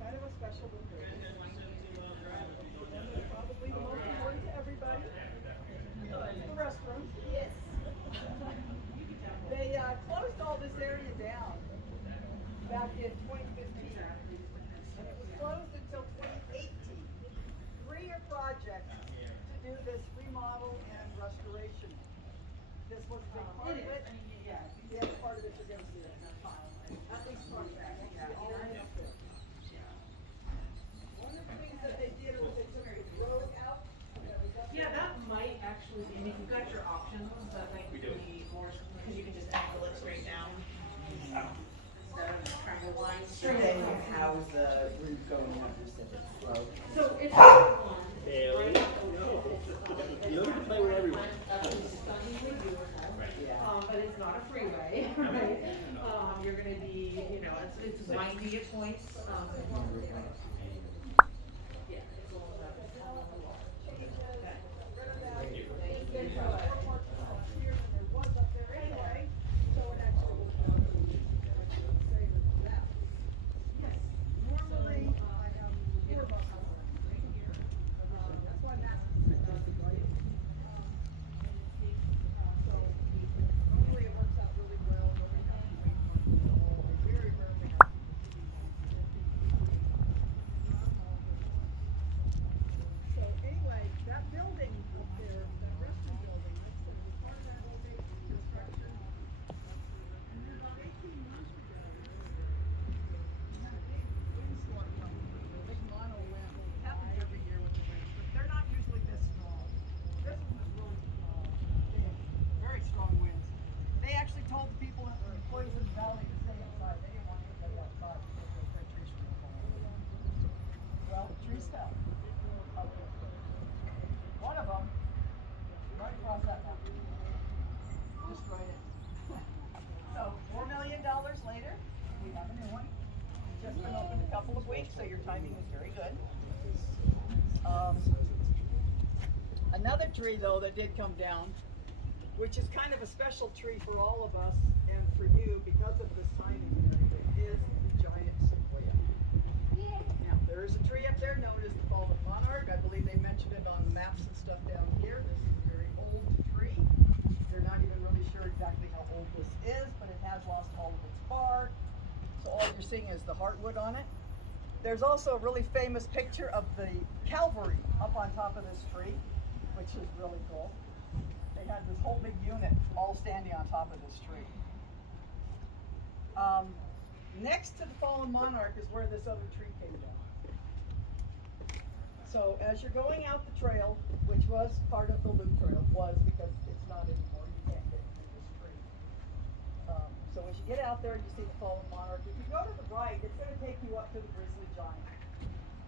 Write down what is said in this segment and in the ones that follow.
kind of a special little building. Probably the most important to everybody. The restroom. Yes. They closed all this area down back in 2015. And it was closed until 2018. 3-year project to do this remodel and restoration. This was a big part of it. Yeah, part of it you're going to see it. At least part of that. All of it. One of the things that they did was they took the road out. Yeah, that might actually be, I mean, you've got your options, that might be more, because you can just angle it straight down. Instead of trying to line straight. Then how's the roof going up, you said it's slow? So it's one, Bailey, right? you don't play with everyone. Stunningly beautiful, Yeah. but it's not a freeway, right? You're gonna be, you know, it's windy at points, yeah, it's a little bit. Told the people that were employees in the valley to stay inside. They didn't want anybody outside because they said trees were falling. Well, the trees fell. One of them, right across that mountain. Just right in. So $4 million later, we have a new one. Just been opened a couple of weeks, so your timing was very good. Another tree though that did come down, which is kind of a special tree for all of us and for you because of this timing, is the giant sequoia. Now, there is a tree up there known as the fallen monarch. I believe they mentioned it on the maps and stuff down here. This is a very old tree. They're not even really sure exactly how old this is, but it has lost all of its bark. So all you're seeing is the heartwood on it. There's also a really famous picture of the cavalry up on top of this tree, which is really cool. They had this whole big unit all standing on top of this tree. Next to the fallen monarch is where this other tree came down. So as you're going out the trail, which was part of the loop trail, because it's not anymore, you can't get through this tree. So as you get out there, you see the fallen monarch. If you go to the right, it's going to take you up to the grizzly giant.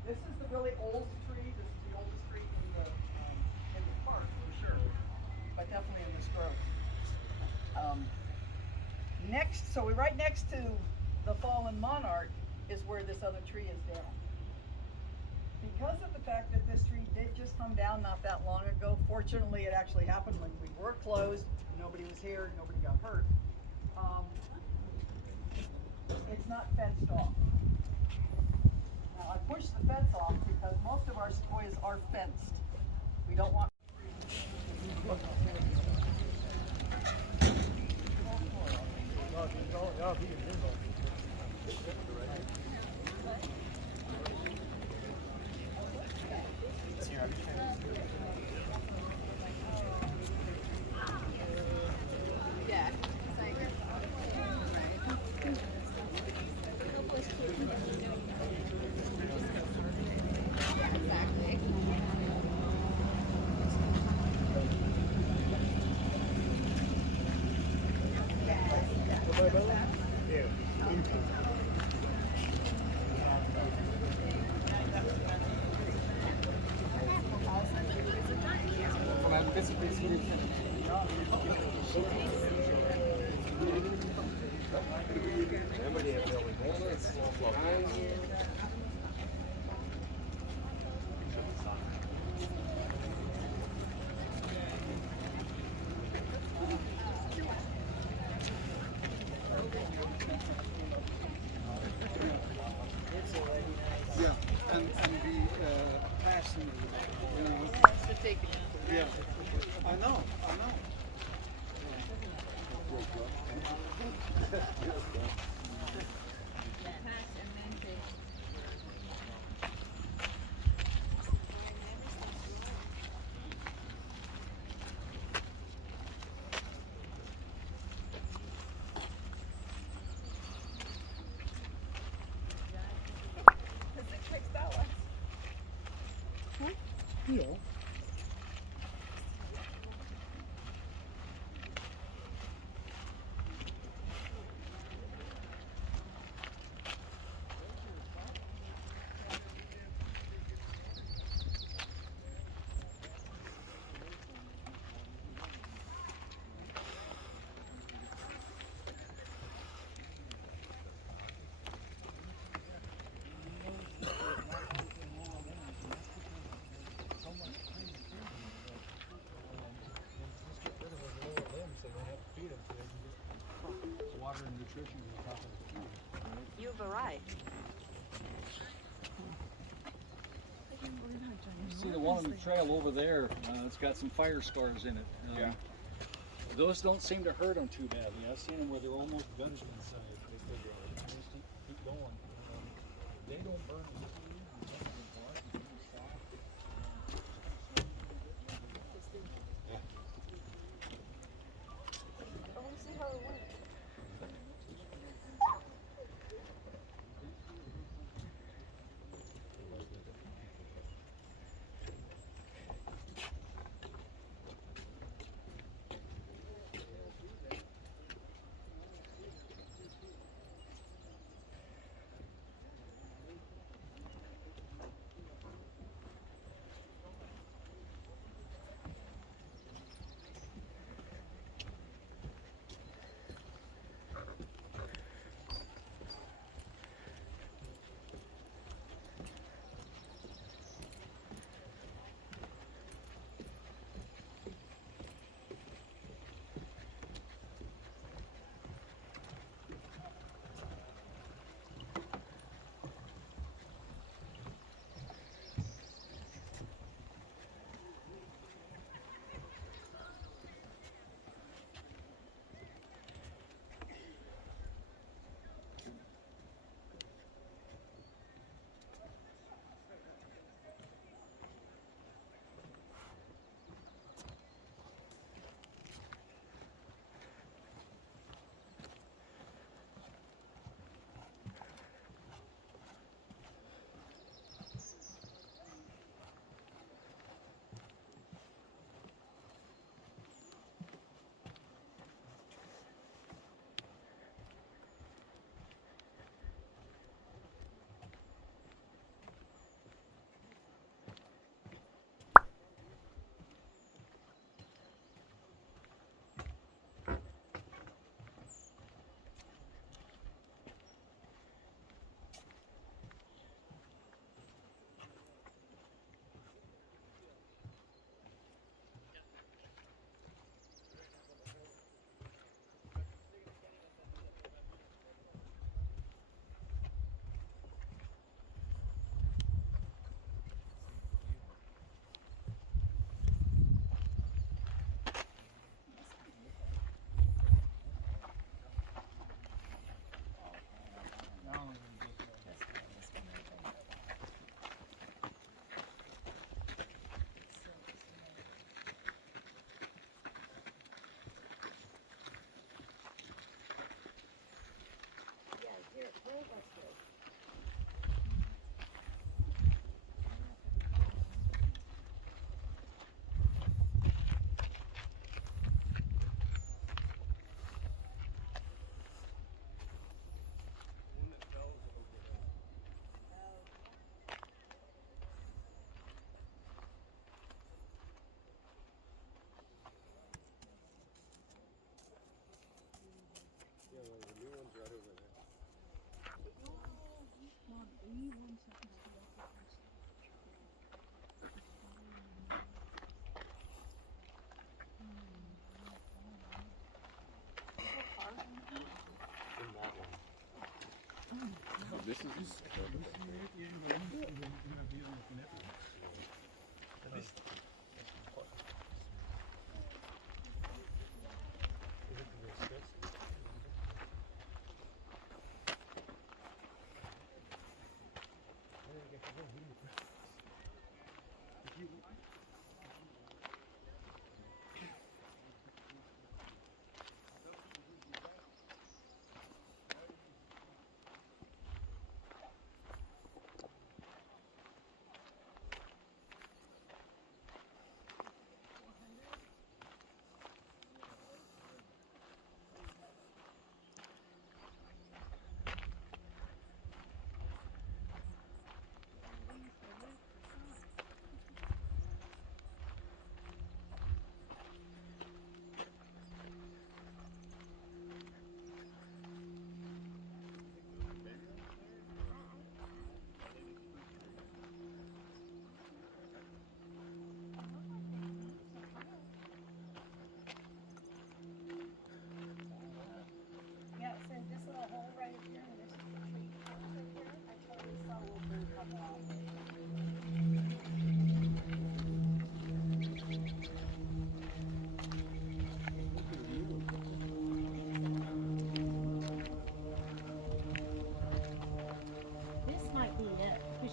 This is the really old tree. This is the oldest tree in the park for sure, but definitely in this grove. So we're right next to the fallen monarch is where this other tree is down. Because of the fact that this tree did just come down not that long ago, fortunately it actually happened when we were closed, nobody was here, nobody got hurt. It's not fenced off. Now I pushed the fence off because most of our sequoias are fenced. We don't want taking it. Yeah, I know. Water and nutrition to the top of the food. You've arrived. See the one on the trail over there, it's got some fire scars in it. Yeah. Those don't seem to hurt them too badly. I've seen them where they're almost benched inside. They just keep going. They don't burn This is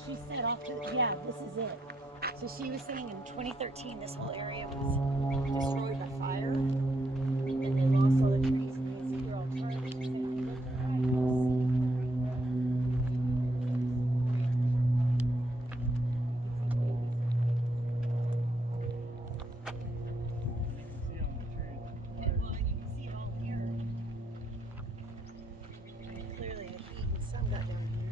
she said off to the, yeah, this is it. So she was saying in 2013 this whole area was destroyed by fire, and they lost all the trees. And you can see they're all tarred. She's saying they look fabulous. Yeah, well, you can see it all here. Clearly, the heat and sun got down here.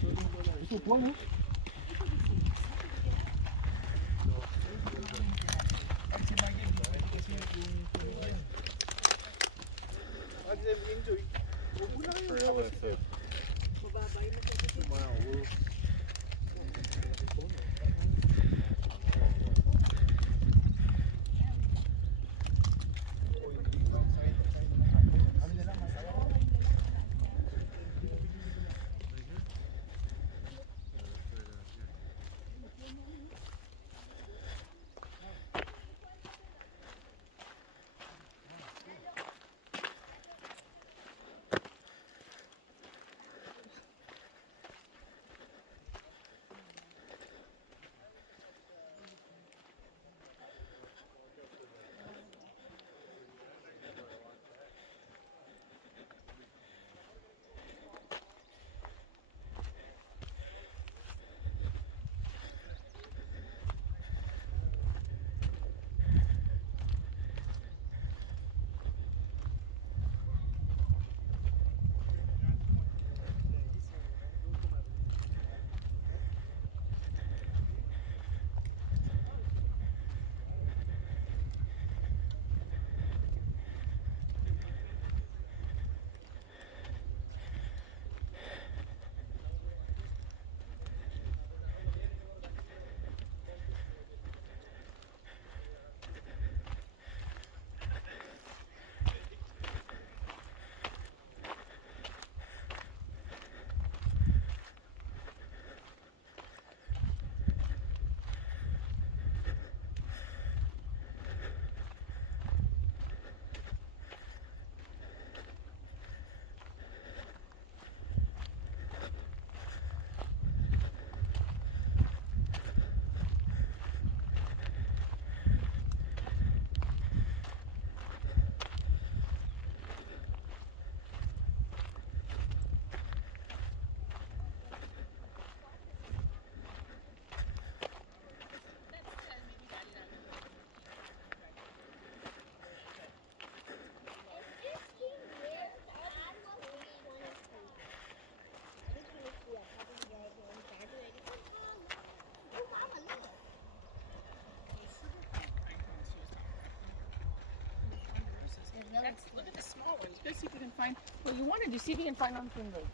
Eso pone. Look at the small ones. Go see if you can find what you want to do. See if you can find something big.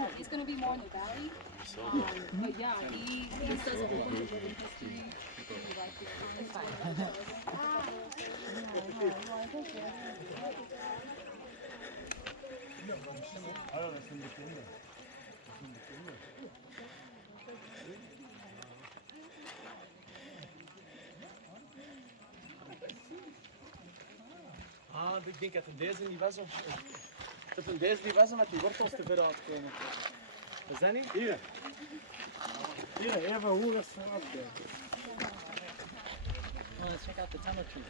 Yeah, it's gonna be more in the valley. But yeah, he does a whole bunch of urban history. He likes his comments. Ah, ik denk dat deze niet was. Dat van deze niet was omdat die wortels te ver uitkomen. Is dat niet? Hier. Hier, even hoe dat vooruit kijken. Let's check out the tunnel tree.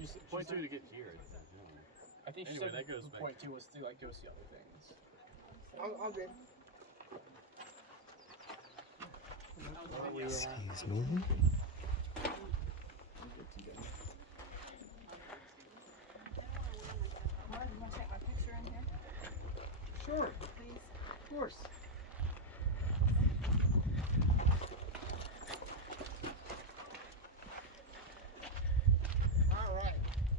You said point two to get here. I think she Anyway, said that goes point two was to like go see other things. I'll good. Excuse me. Mark, you want to take my picture in here, Sure, please? of course. All right,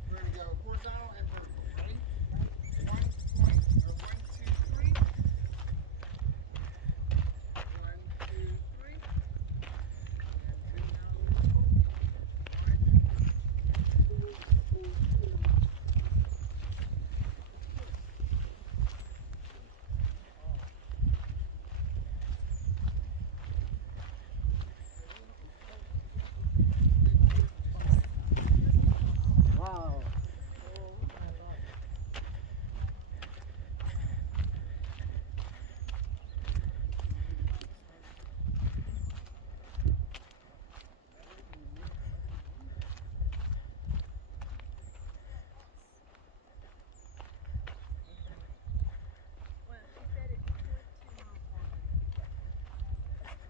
we're gonna go horizontal and vertical. Ready? 1 point, 1, 2, 3. 1, 2, 3. And 2 now. Wow.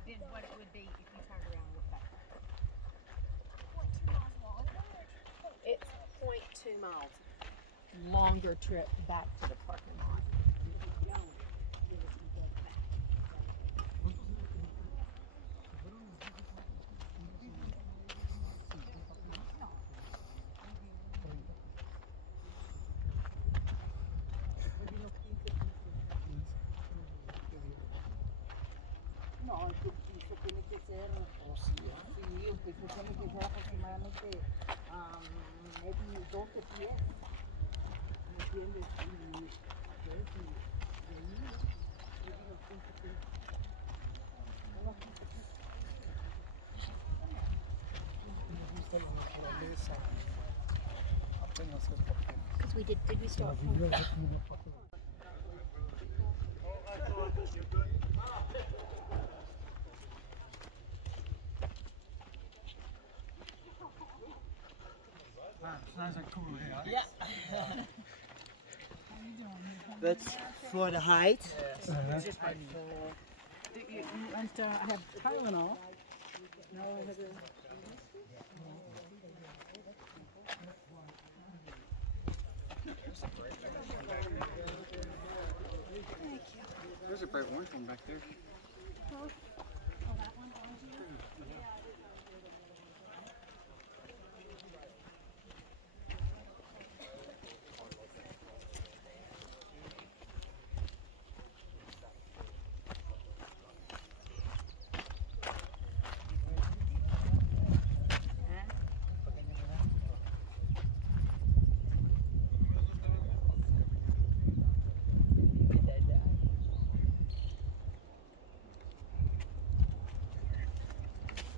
Then what it would be if you turned around and looked back. It's 0.2 miles. Longer trip back to the parking lot. No, eso tiene que ser, sí, pues eso tiene que ser aproximadamente maybe 12 pies. ¿Me entiendes? Y, pues, y de ahí, maybe los 15 pies. Unos 15 pies. Me gusta la naturaleza. Apenas es porque. Because we did we start? Nice and cool here. Yeah. That's for the height. It's just my And I have Tylenol. No, I have There's a bright orange one back there.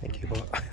Thank you, Bob.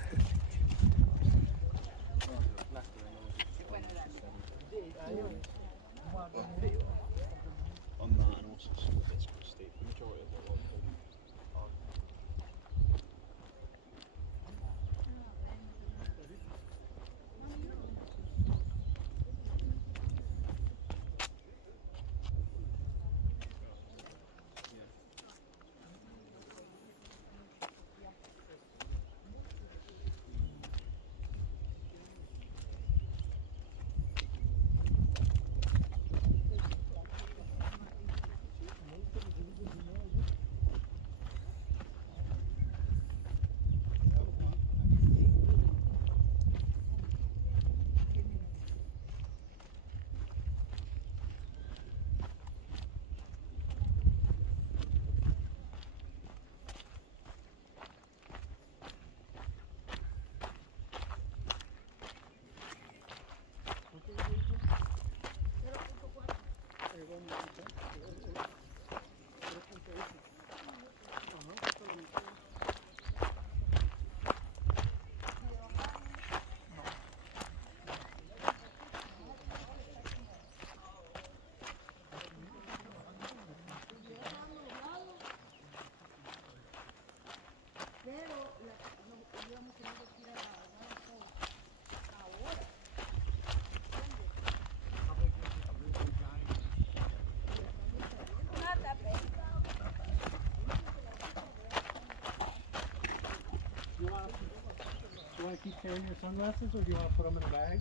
keep carrying your sunglasses, or do you want to put them in a bag?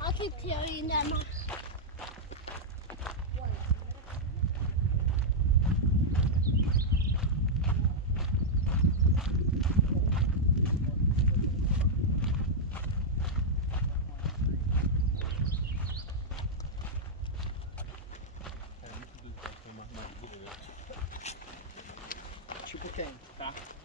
I'll keep carrying them. Triple cane.